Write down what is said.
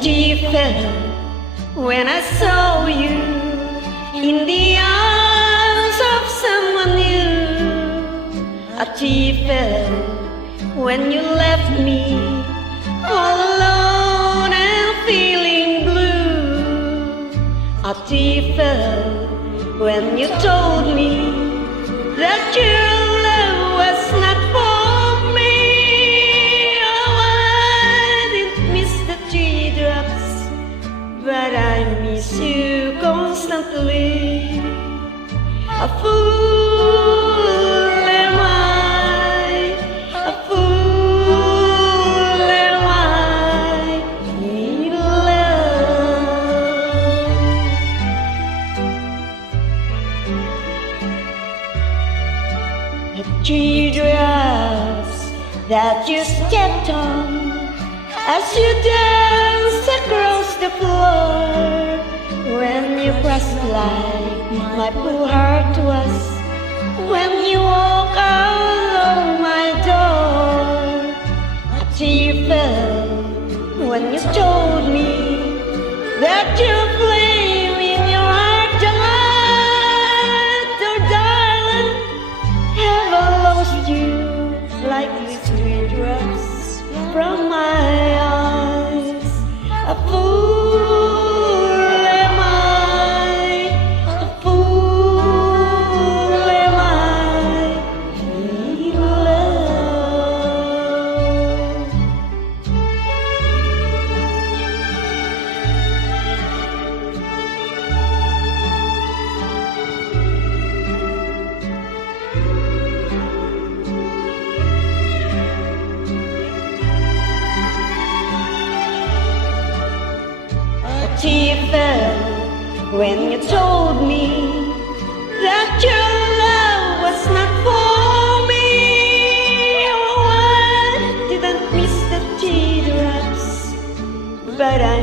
tear fell when I saw you in the arms of someone new. A tear fell when you left me all alone and feeling blue. A tear fell when you told me that your love was not for me. Oh, I didn't miss the teardrops, but I miss you constantly. A fool am I, a fool am I in love. The teardrops that you stepped on as you danced across the floor, when you crushed like my poor heart was, when you walk along my door. A tear fell when you told me that your flame in your heart died. Oh darling, have I lost you like these teardrops from my eyes? A fool am I, a fool am I in love. A tear fell when you told me that your love was not for me. Oh, I didn't miss the teardrops, but I